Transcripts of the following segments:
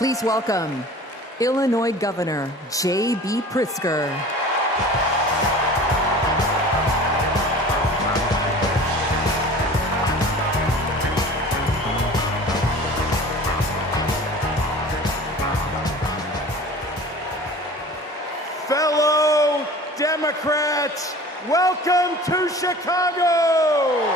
Please welcome Illinois Governor JB Pritzker. Fellow Democrats, welcome to Chicago.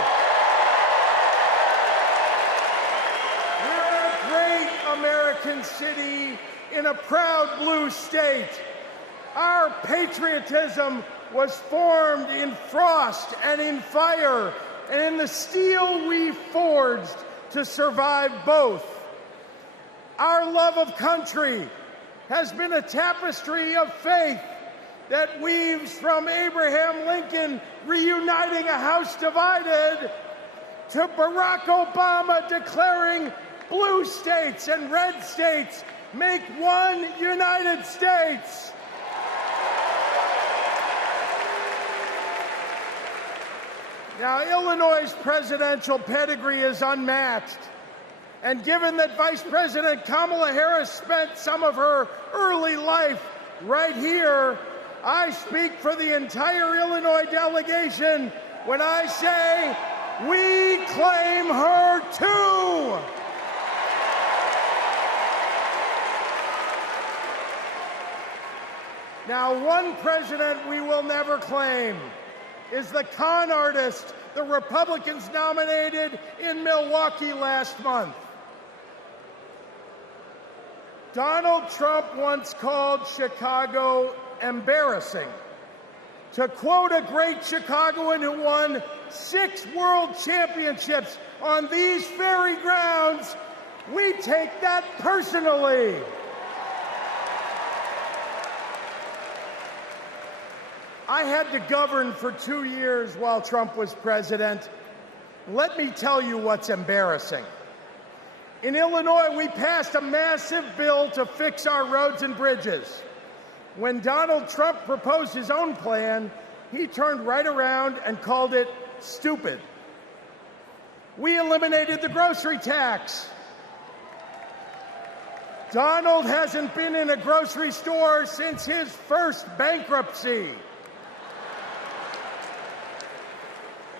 We're a great American city in a proud blue state. Our patriotism was formed in frost and in fire, and in the steel we forged to survive both. Our love of country has been a tapestry of faith that weaves from Abraham Lincoln reuniting a house divided to Barack Obama declaring blue states and red states make one United States. Now, Illinois' presidential pedigree is unmatched. And given that Vice President Kamala Harris spent some of her early life right here, I speak for the entire Illinois delegation when I say we claim her too. Now, one president we will never claim is the con artist the Republicans nominated in Milwaukee last month. Donald Trump once called Chicago embarrassing. To quote a great Chicagoan who won 6 world championships on these very grounds, we take that personally. I had to govern for 2 years while Trump was president. Let me tell you what's embarrassing. In Illinois, we passed a massive bill to fix our roads and bridges. When Donald Trump proposed his own plan, he turned right around and called it stupid. We eliminated the grocery tax. Donald hasn't been in a grocery store since his first bankruptcy.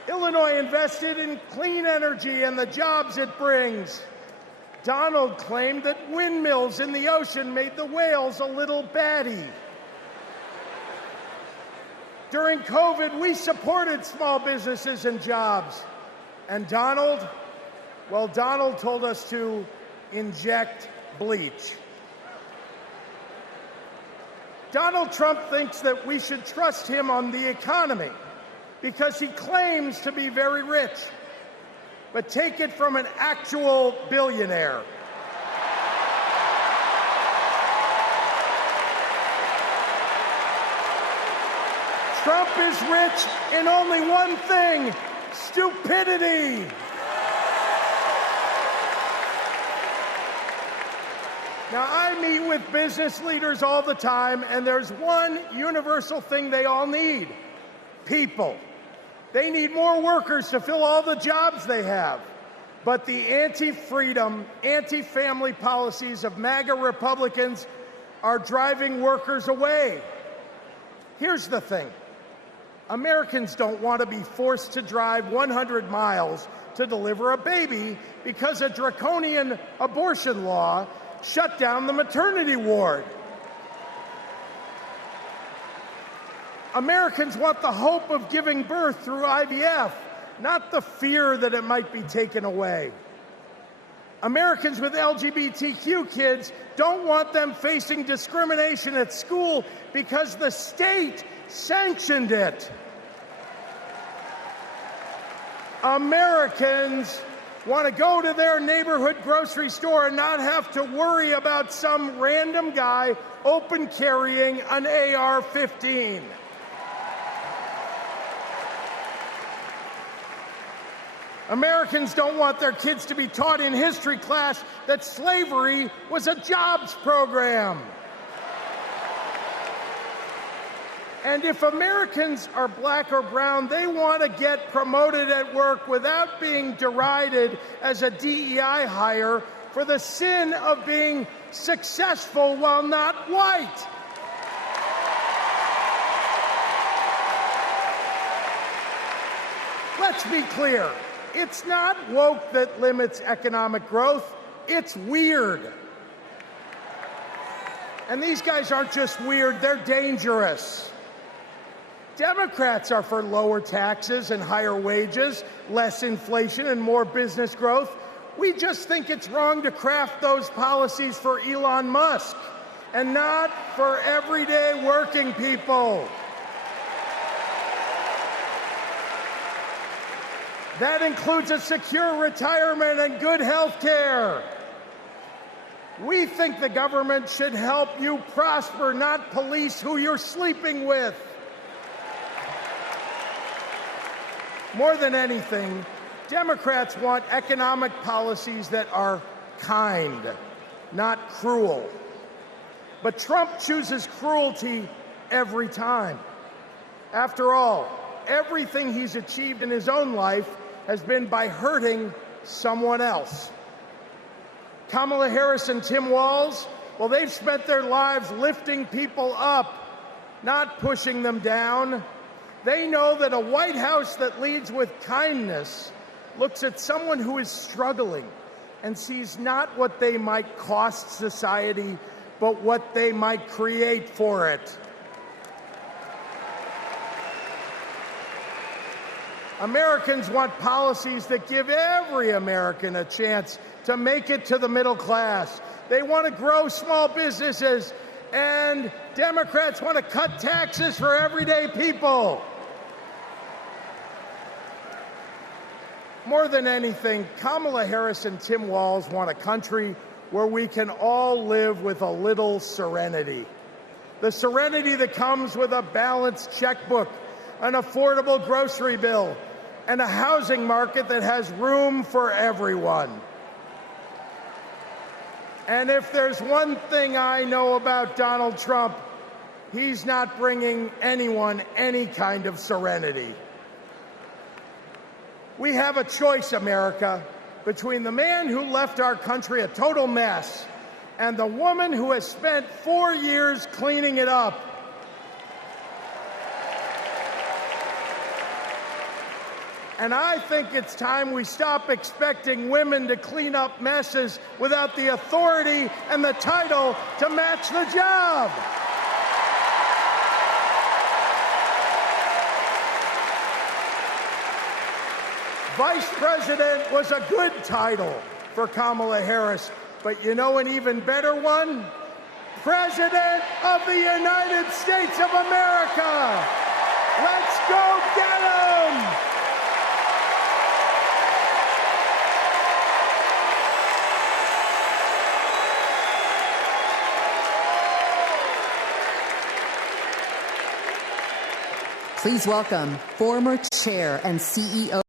Illinois invested in clean energy and the jobs it brings. Donald claimed that windmills in the ocean made the whales a little batty. During COVID, we supported small businesses and jobs. And Donald told us to inject bleach. Donald Trump thinks that we should trust him on the economy because he claims to be very rich. But take it from an actual billionaire. Trump is rich in only one thing: stupidity. Now, I meet with business leaders all the time, and there's one universal thing they all need: people. They need more workers to fill all the jobs they have. But the anti-freedom, anti-family policies of MAGA Republicans are driving workers away. Here's the thing. Americans don't want to be forced to drive 100 miles to deliver a baby because a draconian abortion law shut down the maternity ward. Americans want the hope of giving birth through IVF, not the fear that it might be taken away. Americans with LGBTQ kids don't want them facing discrimination at school because the state sanctioned it. Americans want to go to their neighborhood grocery store and not have to worry about some random guy open carrying an AR-15. Americans don't want their kids to be taught in history class that slavery was a jobs program. And if Americans are black or brown, they want to get promoted at work without being derided as a DEI hire for the sin of being successful while not white. Let's be clear. It's not woke that limits economic growth. It's weird. And these guys aren't just weird, they're dangerous. Democrats are for lower taxes and higher wages, less inflation and more business growth. We just think it's wrong to craft those policies for Elon Musk and not for everyday working people. That includes a secure retirement and good health care. We think the government should help you prosper, not police who you're sleeping with. More than anything, Democrats want economic policies that are kind, not cruel. But Trump chooses cruelty every time. After all, everything he's achieved in his own life has been by hurting someone else. Kamala Harris and Tim Walz, well, they've spent their lives lifting people up, not pushing them down. They know that a White House that leads with kindness looks at someone who is struggling and sees not what they might cost society, but what they might create for it. Americans want policies that give every American a chance to make it to the middle class. They want to grow small businesses, and Democrats want to cut taxes for everyday people. More than anything, Kamala Harris and Tim Walz want a country where we can all live with a little serenity. The serenity that comes with a balanced checkbook, an affordable grocery bill, and a housing market that has room for everyone. And if there's one thing I know about Donald Trump, he's not bringing anyone any kind of serenity. We have a choice, America, between the man who left our country a total mess and the woman who has spent 4 years cleaning it up. And I think it's time we stop expecting women to clean up messes without the authority and the title to match the job. Vice President was a good title for Kamala Harris, but you know an even better one? President of the United States of America. Let's go get him! Please welcome former chair and CEO